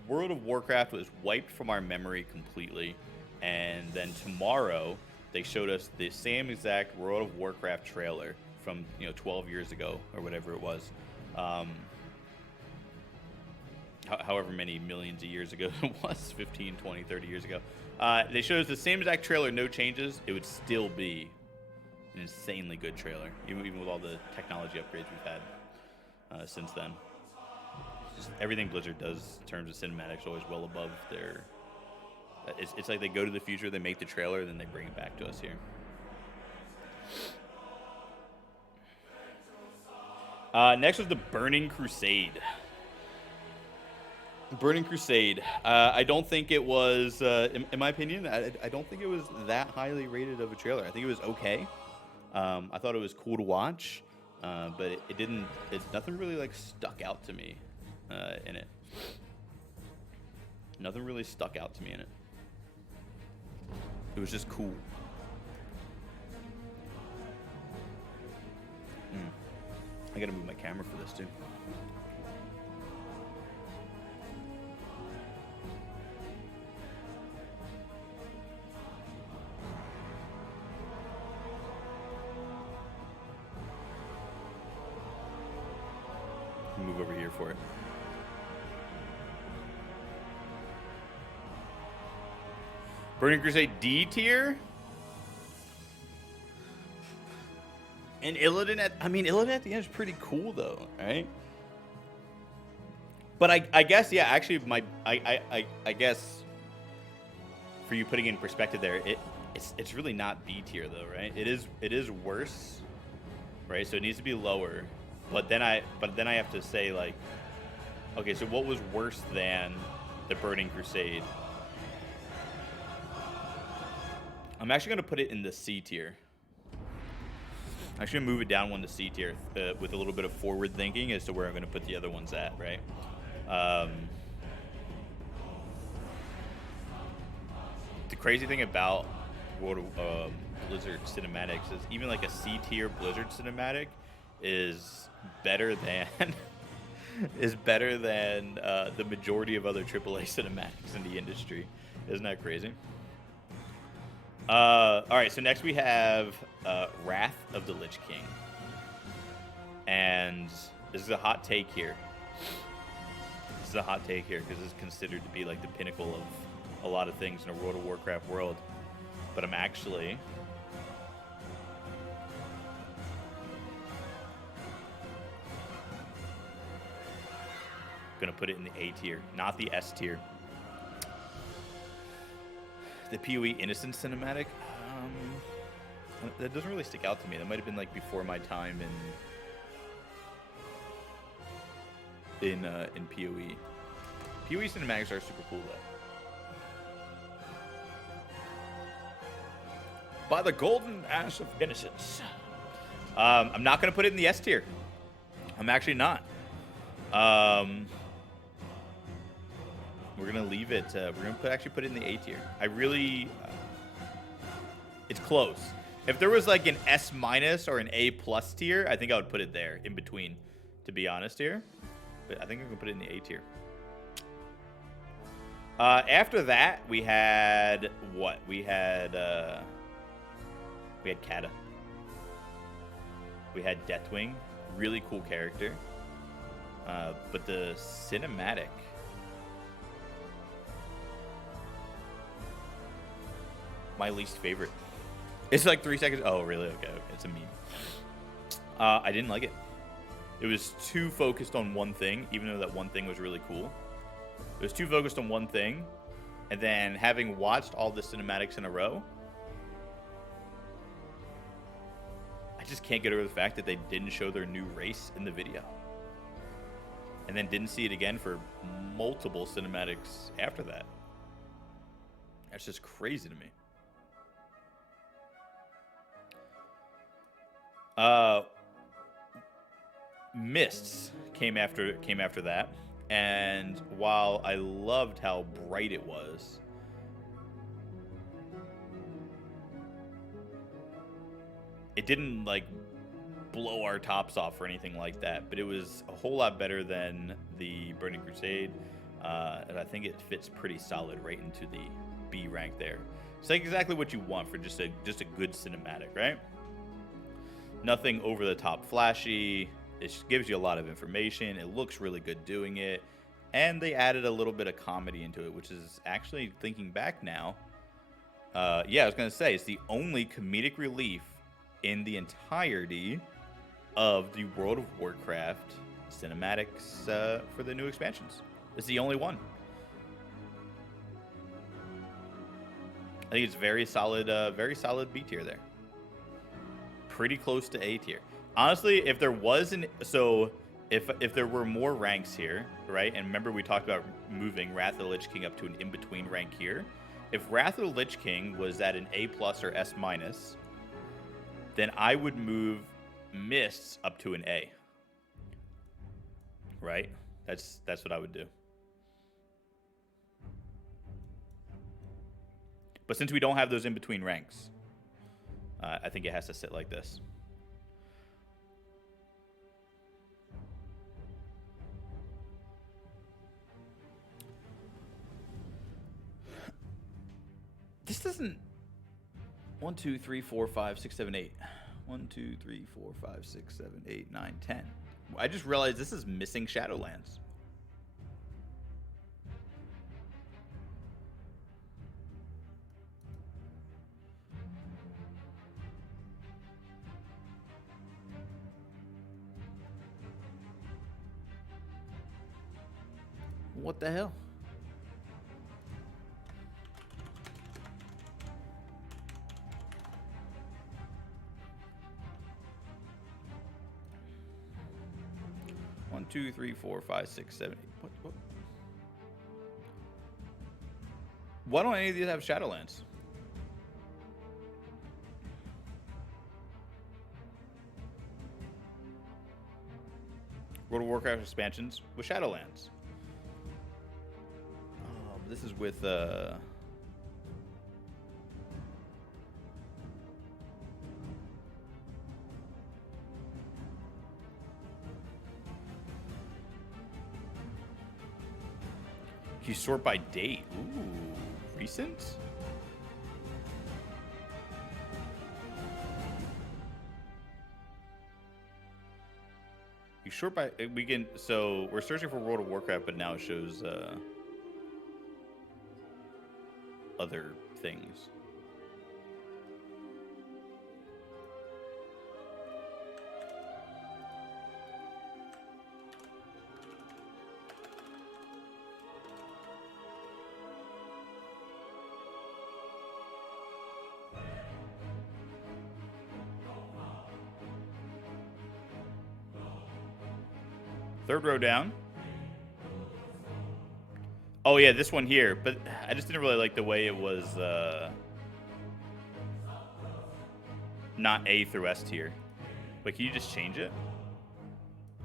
World of Warcraft was wiped from our memory completely, and then tomorrow they showed us the same exact World of Warcraft trailer from 12 years ago or whatever it was, however many millions of years ago it was, 15, 20, 30 years ago. They showed us the same exact trailer, no changes. It would still be an insanely good trailer, even with all the technology upgrades we've had since then. Just everything Blizzard does in terms of cinematics always well above their. It's like they go to the future, they make the trailer, then they bring it back to us here. Next was the Burning Crusade. Burning Crusade. I don't think it was, in my opinion, I don't think it was that highly rated of a trailer. I think it was okay. I thought it was cool to watch, but it didn't. Nothing really like stuck out to me in it. Nothing really stuck out to me in it. It was just cool. I gotta move my camera for this too. Move over here for it. Burning Crusade D tier. And Illidan Illidan at the end is pretty cool though, right? But I guess, yeah, actually I guess for you putting it in perspective there, it's really not B tier though, right? It is worse, right? So it needs to be lower. But then I have to say, like, okay, so what was worse than the Burning Crusade? I'm actually going to put it in the C tier. I'm actually going to move it down one to C tier with a little bit of forward thinking as to where I'm going to put the other ones at, right? The crazy thing about World of Blizzard cinematics is even like a C tier Blizzard cinematic is better than the majority of other AAA cinematics in the industry. Isn't that crazy? All right, so next we have Wrath of the Lich King, and this is a hot take here. This is a hot take here because it's considered to be like the pinnacle of a lot of things in a World of Warcraft world, but I'm actually gonna put it in the A tier, not the S tier. The PoE Innocence cinematic, that doesn't really stick out to me. That might have been like before my time in PoE. PoE cinematics are super cool though. By the golden ash of innocence. I'm not gonna put it in the S tier. I'm actually not. We're gonna leave it. We're gonna actually put it in the A tier. I really, it's close. If there was like an S- or an A+ tier, I think I would put it there in between. To be honest here, but I think I'm gonna put it in the A tier. After that, we had what? We had Kata. We had Deathwing, really cool character. But the cinematic. My least favorite. It's like 3 seconds. Oh, really? Okay. It's a meme. I didn't like it. It was too focused on one thing, even though that one thing was really cool. It was too focused on one thing. And then having watched all the cinematics in a row, I just can't get over the fact that they didn't show their new race in the video. And then didn't see it again for multiple cinematics after that. That's just crazy to me. Mists came after that, and while I loved how bright it was, it didn't like blow our tops off or anything like that, but it was a whole lot better than the Burning Crusade, and I think it fits pretty solid right into the B rank there. It's like exactly what you want for just a good cinematic, right? Nothing over the top flashy. It just gives you a lot of information. It looks really good doing it. And they added a little bit of comedy into it, which is actually, thinking back now, yeah, I was going to say, it's the only comedic relief in the entirety of the World of Warcraft cinematics for the new expansions. It's the only one. I think it's very solid B tier there. Pretty close to A tier. Honestly, if there was if there were more ranks here, right? And remember we talked about moving Wrath of the Lich King up to an in-between rank here. If Wrath of the Lich King was at an A+ or S-, then I would move Mists up to an A. Right? That's what I would do. But since we don't have those in-between ranks, I think it has to sit like this. This doesn't... 1, 2, 3, 4, 5, 6, 7, 8. 1, 2, 3, 4, 5, 6, 7, 8, 9, 10. I just realized this is missing Shadowlands. What the hell? One, 2, 3, 4, 5, 6, 7, 8. What? Why don't any of these have Shadowlands? World of Warcraft expansions with Shadowlands. This is with you sort by date. Ooh, recent? You sort by we can so we're searching for World of Warcraft, but now it shows other things. Third row down. Oh yeah, this one here, but I just didn't really like the way it was not A through S tier. Wait, can you just change it?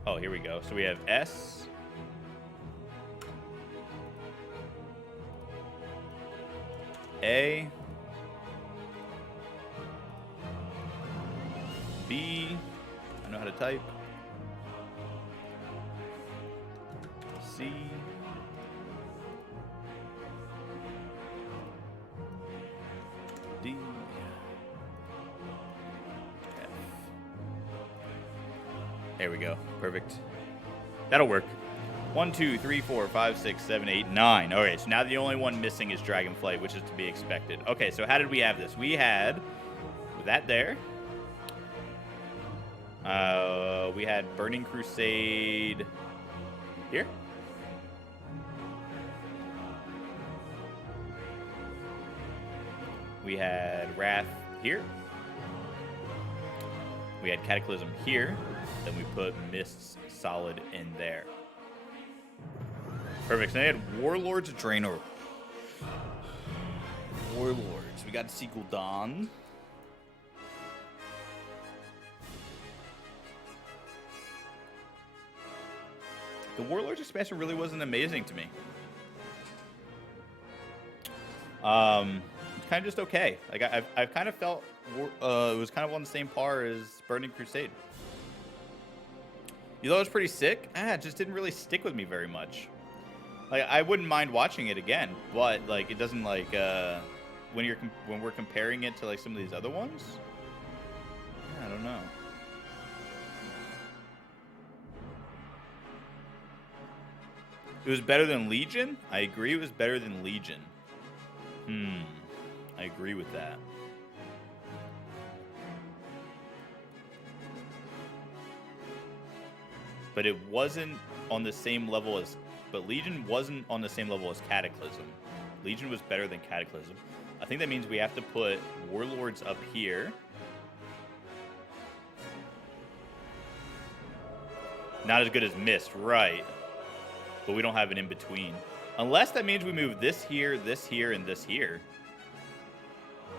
Oh, here we go. So we have S, A, B, I know how to type, C, D, F. There we go. Perfect. That'll work. 1, 2, 3, 4, 5, 6, 7, 8, 9. Okay, so now the only one missing is Dragonflight, which is to be expected. Okay, so how did we have this? We had that there. We had Burning Crusade here. We had Wrath here. We had Cataclysm here. Then we put Mists solid in there. Perfect. So then we had Warlords of Draenor. Warlords. We got Sequel Dawn. The Warlords expansion really wasn't amazing to me. It's kind of just okay. Like I've kind of felt it was kind of on the same par as Burning Crusade. You thought it was pretty sick? It just didn't really stick with me very much. Like I wouldn't mind watching it again, but like it doesn't like when we're comparing it to like some of these other ones. I don't know. It was better than Legion? I agree it was better than Legion. I agree with that. But it wasn't on the same level as... But Legion wasn't on the same level as Cataclysm. Legion was better than Cataclysm. I think that means we have to put Warlords up here. Not as good as Mist, right. But we don't have an in-between. Unless that means we move this here, and this here.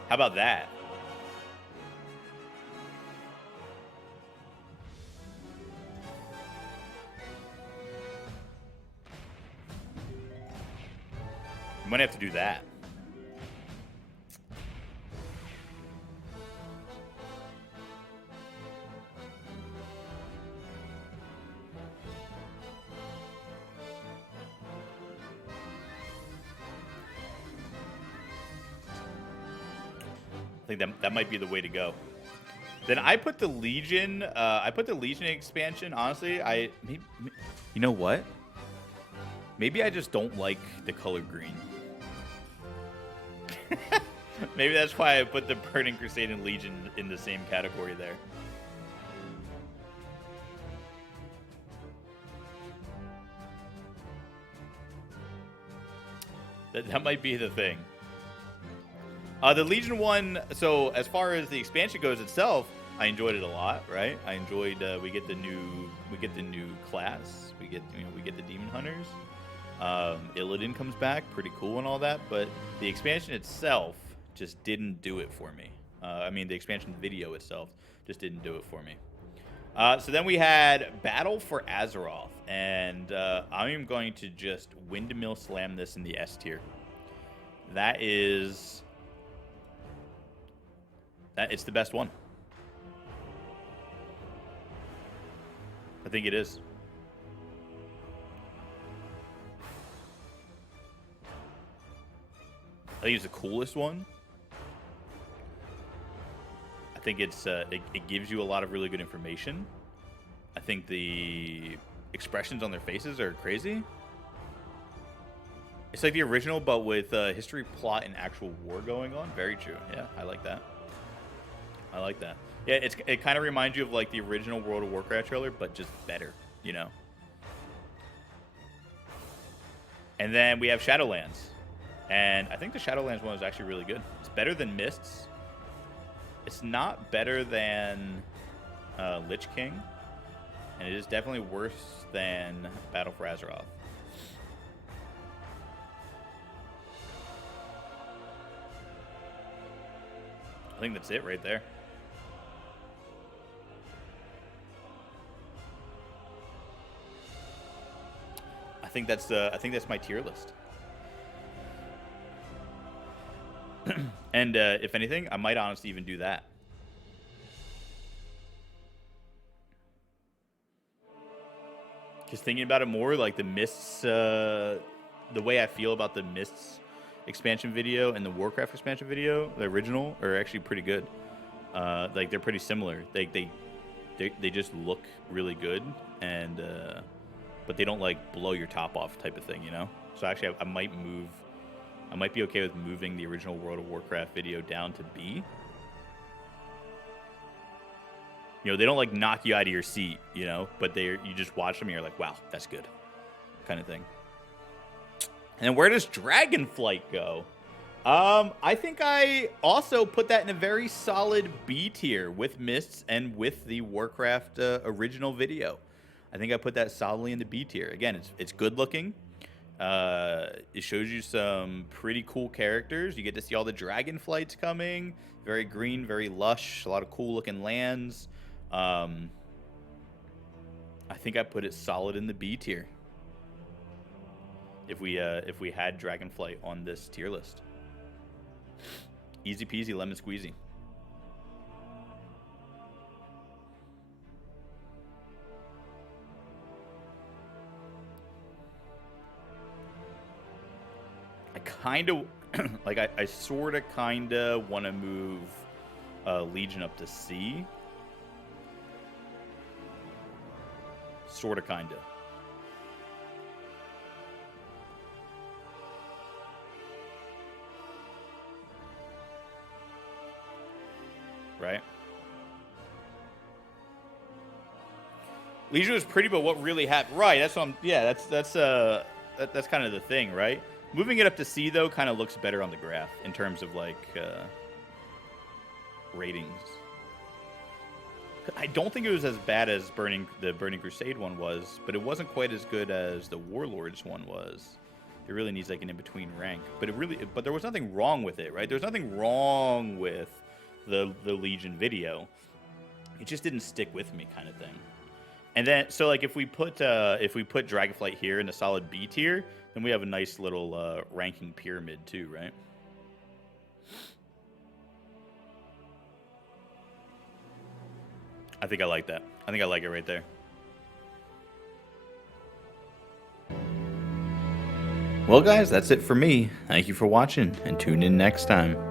How about that? We might have to do that. I think that might be the way to go. Then I put the Legion. I put the Legion expansion. Honestly, you know what? Maybe I just don't like the color green. Maybe that's why I put the Burning Crusade and Legion in the same category there. That might be the thing. The Legion one, so as far as the expansion goes itself, I enjoyed it a lot, right? I enjoyed we get the new class. We get the Demon Hunters. Illidan comes back, pretty cool and all that, but the expansion itself just didn't do it for me. I mean, the expansion video itself just didn't do it for me. So then we had Battle for Azeroth, and I'm going to just windmill slam this in the S tier. It's the best one. I think it is. I think it's the coolest one. I think it gives you a lot of really good information. I think the expressions on their faces are crazy. It's like the original, but with history, plot, and actual war going on. Very true. Yeah, I like that. I like that. Yeah, it kind of reminds you of like the original World of Warcraft trailer, but just better, you know. And then we have Shadowlands. And I think the Shadowlands one is actually really good. It's better than Mists. It's not better than Lich King. And it is definitely worse than Battle for Azeroth. I think that's it right there. I think that's my tier list. And if anything, I might honestly even do that. Just thinking about it more, like the Mists, the way I feel about the Mists expansion video and the Warcraft expansion video, the original, are actually pretty good. Like they're pretty similar. They just look really good, and but they don't like blow your top off type of thing, you know. So actually, I might be okay with moving the original World of Warcraft video down to B. You know, they don't like knock you out of your seat, you know, but you just watch them and you're like, wow, that's good, kind of thing. And where does Dragonflight go? I think I also put that in a very solid B tier with Mists and with the Warcraft original video. I think I put that solidly in the B tier. Again, it's good looking. It shows you some pretty cool characters. You get to see all the Dragonflights coming. Very green, very lush. A lot of cool looking lands. I think I put it solid in the B tier. If we had Dragonflight on this tier list. Easy peasy, lemon squeezy. I kind of, like, I sort of kind of want to move Legion up to C. Sort of, kind of. Right? Legion was pretty, but what really happened? Right, that's what I'm. Yeah, that's kind of the thing, right? Moving it up to C though kind of looks better on the graph in terms of like ratings. I don't think it was as bad as the Burning Crusade one was, but it wasn't quite as good as the Warlords one was. It really needs like an in-between rank, but there was nothing wrong with it, right? There's nothing wrong with the Legion video. It just didn't stick with me, kind of thing. And then so like if we put Dragonflight here in a solid B tier, then we have a nice little ranking pyramid too, right? I think I like that. I think I like it right there. Well, guys, that's it for me. Thank you for watching, and tune in next time.